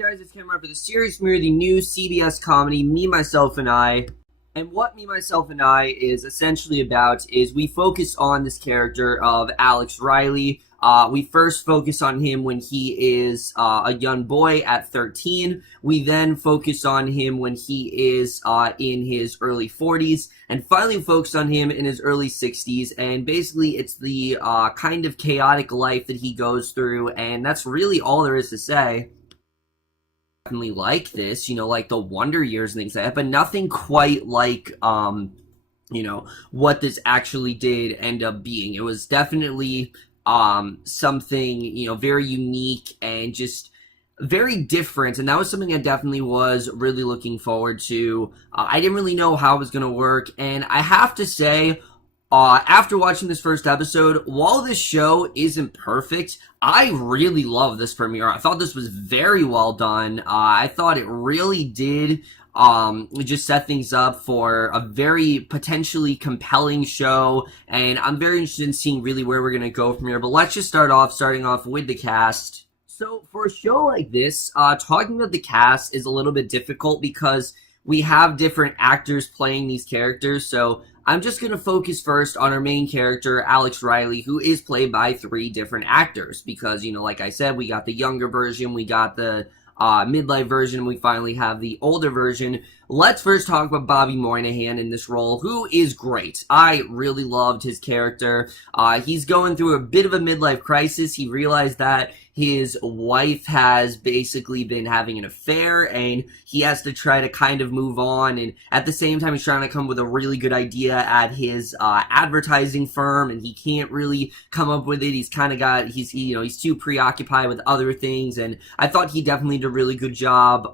guys, it's Cameron for the series premiere, the new CBS comedy, Me, Myself, and I. And what Me, Myself, and I is essentially about is we focus on this character of Alex Riley. We first focus on him when he is a young boy at 13. We then focus on him when he is in his early 40s. And finally focus on him in his early 60s. And basically it's the kind of chaotic life that he goes through. And that's really all there is to say. Definitely like this, like the Wonder Years and things like that, but nothing quite like, what this actually did end up being. It was definitely something, very unique and just very different, and that was something I definitely was really looking forward to. I didn't really know how it was going to work, and I have to say, after watching this first episode, while this show isn't perfect, I really love this premiere. I thought this was very well done. I thought it really did just set things up for a very potentially compelling show, and I'm very interested in seeing really where we're going to go from here. But let's just starting off with the cast. So for a show like this, talking about the cast is a little bit difficult because we have different actors playing these characters, so I'm just going to focus first on our main character, Alex Riley, who is played by 3 different actors because, like I said, we got the younger version, we got the midlife version, we finally have the older version. Let's first talk about Bobby Moynihan in this role, who is great. I really loved his character. He's going through a bit of a midlife crisis. He realized that his wife has basically been having an affair, and he has to try to kind of move on, and at the same time he's trying to come with a really good idea at his advertising firm, and he can't really come up with it. He's too preoccupied with other things, and I thought he definitely did a really good job.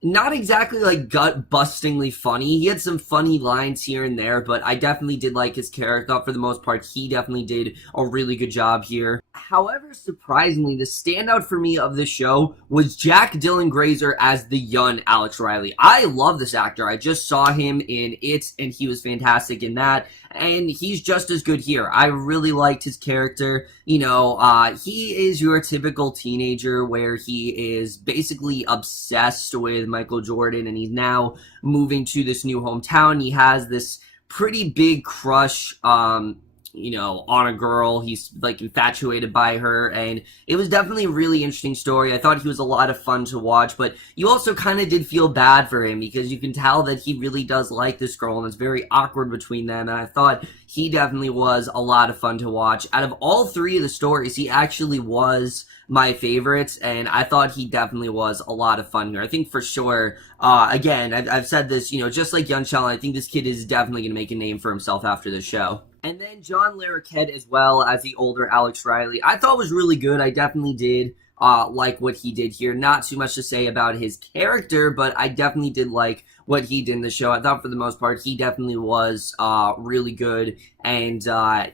Not exactly like gut-bustingly funny. He had some funny lines here and there, but I definitely did like his character. For the most part, he definitely did a really good job here. However, surprisingly, the standout for me of this show was Jack Dylan Grazer as the young Alex Riley. I love this actor. I just saw him in It, and he was fantastic in that, and he's just as good here. I really liked his character. He is your typical teenager where he is basically obsessed with Michael Jordan, and he's now moving to this new hometown. He has this pretty big crush, on a girl. He's like infatuated by her, and it was definitely a really interesting story. I thought he was a lot of fun to watch, but you also kind of did feel bad for him because you can tell that he really does like this girl, and it's very awkward between them, and I thought he definitely was a lot of fun to watch. Out of all 3 of the stories, he actually was my favorites, and I thought he definitely was a lot of fun here. I think for sure, again, I've said this, just like Young Sheldon, I think this kid is definitely going to make a name for himself after this show. And then John Larroquette as well as the older Alex Riley, I thought was really good. I definitely did like what he did here. Not too much to say about his character, but I definitely did like what he did in the show. I thought for the most part he definitely was really good, and I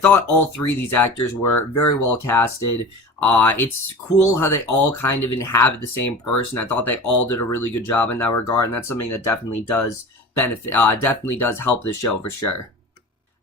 thought all 3 of these actors were very well casted. It's cool how they all kind of inhabit the same person. I thought they all did a really good job in that regard, and that's something that definitely does definitely does help the show for sure.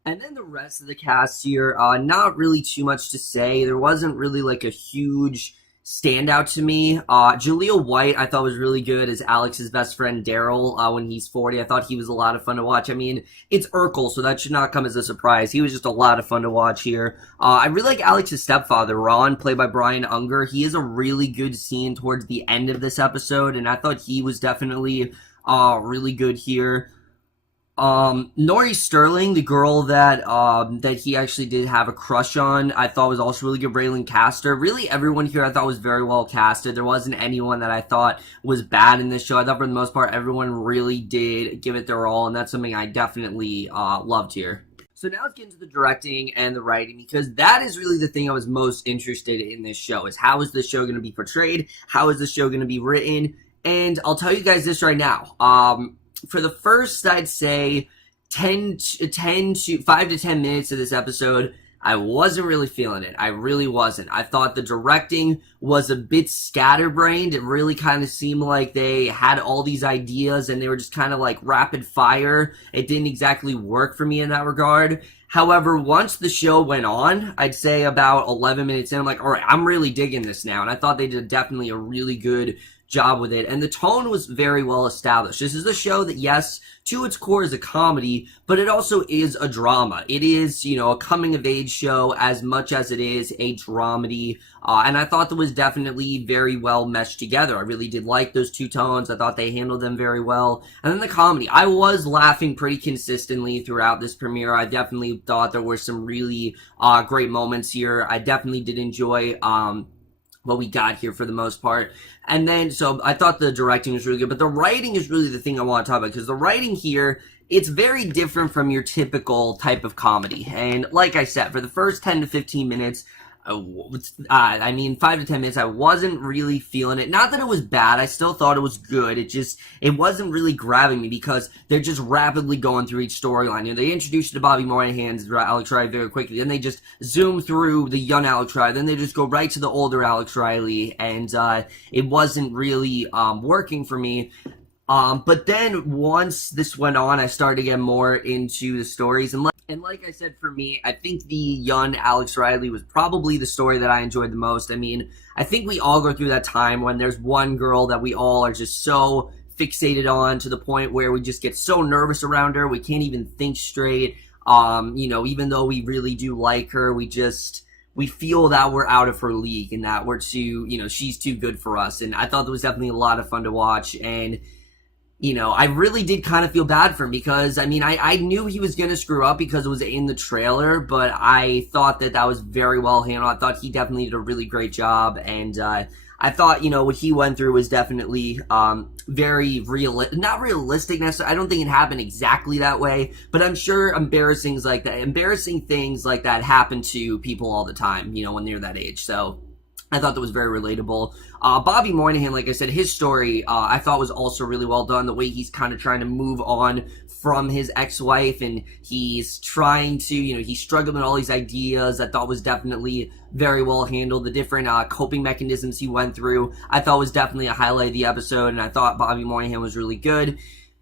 And then the rest of the cast here, not really too much to say. There wasn't really like a huge standout to me. Jaleel White I thought was really good as Alex's best friend Daryl when he's 40. I thought he was a lot of fun to watch. I mean, it's Urkel, so that should not come as a surprise. He was just a lot of fun to watch here. I really like Alex's stepfather, Ron, played by Brian Unger. He is a really good scene towards the end of this episode, and I thought he was definitely really good here. Nori Sterling, the girl that he actually did have a crush on, I thought was also really good. Reylynn Caster. Really everyone here I thought was very well casted. There wasn't anyone that I thought was bad in this show. I thought for the most part everyone really did give it their all, and that's something I definitely loved here. So now let's get into the directing and the writing, because that is really the thing I was most interested in this show, is how is this show going to be portrayed? How is this show going to be written? And I'll tell you guys this right now. For the first, I'd say, 5 to 10 minutes of this episode, I wasn't really feeling it. I really wasn't. I thought the directing was a bit scatterbrained. It really kind of seemed like they had all these ideas and they were just kind of like rapid fire. It didn't exactly work for me in that regard. However, once the show went on, I'd say about 11 minutes in, I'm like, all right, I'm really digging this now. And I thought they did definitely a really good job with it. And the tone was very well established. This is a show that, yes, to its core is a comedy, but it also is a drama. It is, a coming of age show as much as it is a dramedy. And I thought that was definitely very well meshed together. I really did like those two tones. I thought they handled them very well. And then the comedy, I was laughing pretty consistently throughout this premiere. I definitely thought there were some really great moments here. I definitely did enjoy what we got here for the most part. And then, so I thought the directing was really good, but the writing is really the thing I want to talk about, because the writing here, it's very different from your typical type of comedy. And like I said, for the first 10 to 15 minutes, 5 to 10 minutes, I wasn't really feeling it. Not that it was bad, I still thought it was good. It wasn't really grabbing me, because they're just rapidly going through each storyline. They introduced you to Bobby Moynihan's Alex Riley very quickly, then they just zoom through the young Alex Riley, then they just go right to the older Alex Riley, and it wasn't really working for me. But then once this went on, I started to get more into the stories. And like I said, for me, I think the young Alex Riley was probably the story that I enjoyed the most. I mean, I think we all go through that time when there's one girl that we all are just so fixated on, to the point where we just get so nervous around her, we can't even think straight. Even though we really do like her, we feel that we're out of her league, and that we're too, she's too good for us. And I thought that was definitely a lot of fun to watch. And I really did kind of feel bad for him, because, I knew he was going to screw up because it was in the trailer, but I thought that was very well handled. I thought he definitely did a really great job, and I thought, what he went through was definitely very not realistic necessarily. I don't think it happened exactly that way, but I'm sure embarrassing things like that happen to people all the time, when they're that age. So I thought that was very relatable. Bobby Moynihan, like I said, his story, I thought was also really well done. The way he's kind of trying to move on from his ex-wife, and he's trying to, he's struggling with all these ideas, I thought was definitely very well handled. The different coping mechanisms he went through, I thought was definitely a highlight of the episode, and I thought Bobby Moynihan was really good.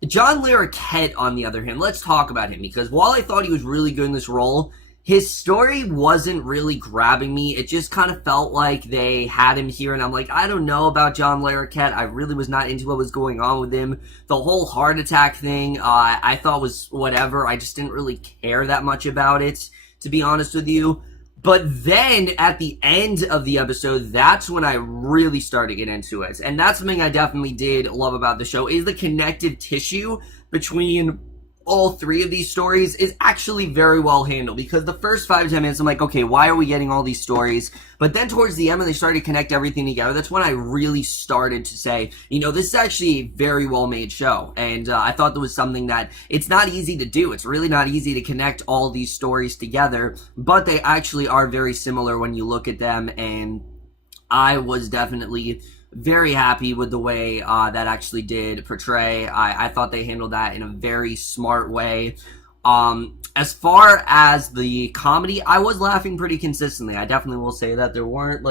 John Larroquette, on the other hand, let's talk about him, because while I thought he was really good in this role, his story wasn't really grabbing me. It just kind of felt like they had him here, and I'm like, I don't know about John Larroquette. I really was not into what was going on with him. The whole heart attack thing, I thought was whatever. I just didn't really care that much about it, to be honest with you. But then, at the end of the episode, that's when I really started to get into it. And that's something I definitely did love about the show, is the connective tissue between all three of these stories is actually very well handled, because the first 5 to 10 minutes I'm like, okay, why are we getting all these stories? But then towards the end, when they started to connect everything together, that's when I really started to say, this is actually a very well made show. And I thought there was something that it's not easy to do. It's really not easy to connect all these stories together, but they actually are very similar when you look at them. And I was definitely very happy with the way that actually did portray. I thought they handled that in a very smart way. As far as the comedy, I was laughing pretty consistently. I definitely will say that there weren't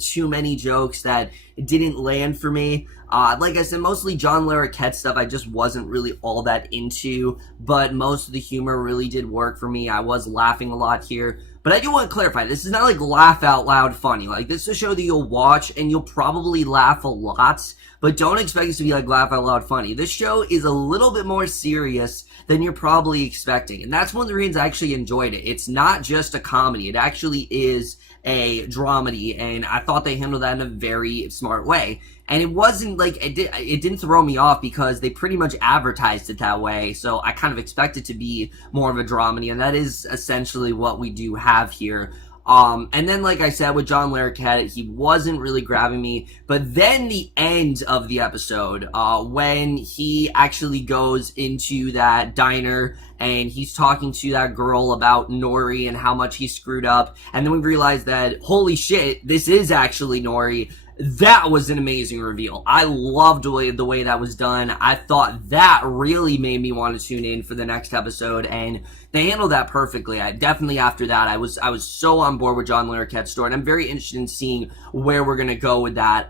too many jokes that didn't land for me. Like I said, mostly John Larroquette stuff I just wasn't really all that into, but most of the humor really did work for me. I was laughing a lot here. But I do want to clarify, this is not like laugh out loud funny. This is a show that you'll watch and you'll probably laugh a lot, but don't expect it to be laugh out loud funny. This show is a little bit more serious than you're probably expecting, and that's one of the reasons I actually enjoyed it. It's not just a comedy, it actually is a dramedy, and I thought they handled that in a very smart way. And it wasn't it didn't throw me off, because they pretty much advertised it that way, so I kind of expect it to be more of a dramedy, and that is essentially what we do have here. And then, like I said, with John Larroquette, he wasn't really grabbing me. But then the end of the episode, when he actually goes into that diner and he's talking to that girl about Nori and how much he screwed up, and then we realize that, holy shit, this is actually Nori. That was an amazing reveal. I loved the way that was done. I thought that really made me want to tune in for the next episode, and they handled that perfectly. I definitely, after that, I was so on board with John Larroquette's story, and I'm very interested in seeing where we're gonna go with that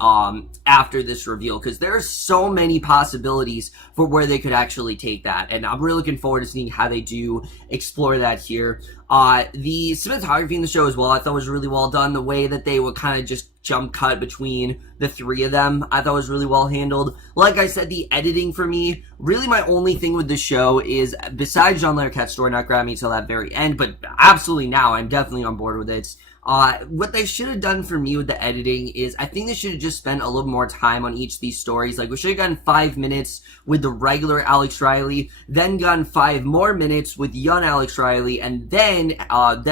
after this reveal, because there are so many possibilities for where they could actually take that, and I'm really looking forward to seeing how they do explore that here. The cinematography in the show as well, I thought was really well done. The way that they would kind of just jump cut between the three of them, I thought was really well handled. Like I said, the editing for me, really my only thing with the show is, besides John Larroquette's story not grabbing me till that very end, but absolutely now, I'm definitely on board with it. What they should have done for me with the editing is, I think they should have just spent a little more time on each of these stories. Like, we should have gotten 5 minutes with the regular Alex Riley, then gotten 5 more minutes with young Alex Riley, and then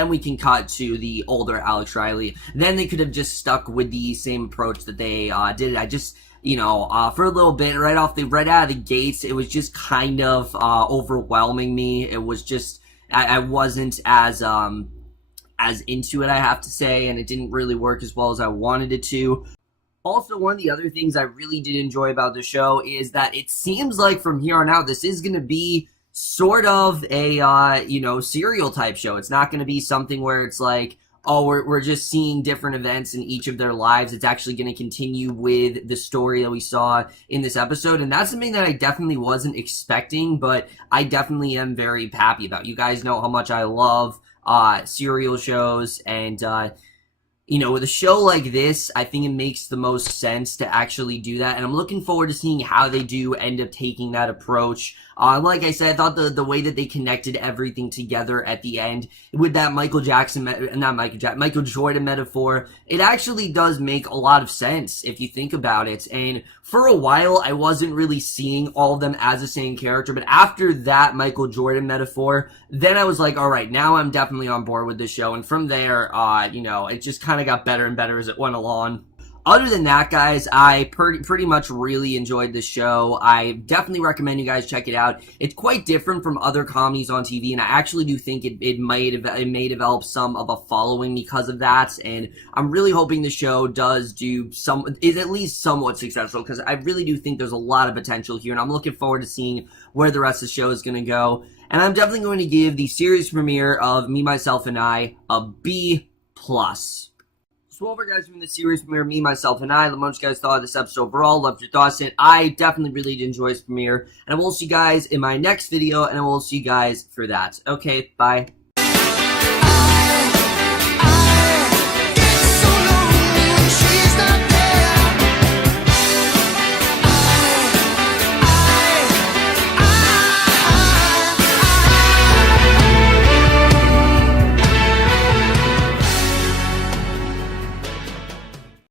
we can cut to the older Alex Riley. Then they could have just stuck with the same approach that they did. I just, for a little bit, right out of the gates, it was just kind of overwhelming me. It was just, I wasn't as into it, I have to say, and it didn't really work as well as I wanted it to. Also, one of the other things I really did enjoy about the show is that it seems like from here on out, this is going to be sort of a, serial type show. It's not going to be something where it's like, oh, we're just seeing different events in each of their lives. It's actually going to continue with the story that we saw in this episode, and that's something that I definitely wasn't expecting, but I definitely am very happy about. You guys know how much I love serial shows, and with a show like this, I think it makes the most sense to actually do that, and I'm looking forward to seeing how they do end up taking that approach. Like I said, I thought the way that they connected everything together at the end with that Michael Jordan metaphor, it actually does make a lot of sense if you think about it. And for a while, I wasn't really seeing all of them as the same character, but after that Michael Jordan metaphor, then I was like, all right, now I'm definitely on board with the show. And from there, it just kind of got better and better as it went along. Other than that, guys, I pretty much really enjoyed the show. I definitely recommend you guys check it out. It's quite different from other comedies on TV, and I actually do think it may develop some of a following because of that, and I'm really hoping the show is at least somewhat successful, because I really do think there's a lot of potential here, and I'm looking forward to seeing where the rest of the show is going to go. And I'm definitely going to give the series premiere of Me, Myself, and I a B+. So over, guys, from the series premiere, Me, Myself, and I. Let me know what you guys thought of this episode overall. Loved your thoughts in it. I definitely really did enjoy this premiere. And I will see you guys in my next video, and I will see you guys for that. Okay, bye.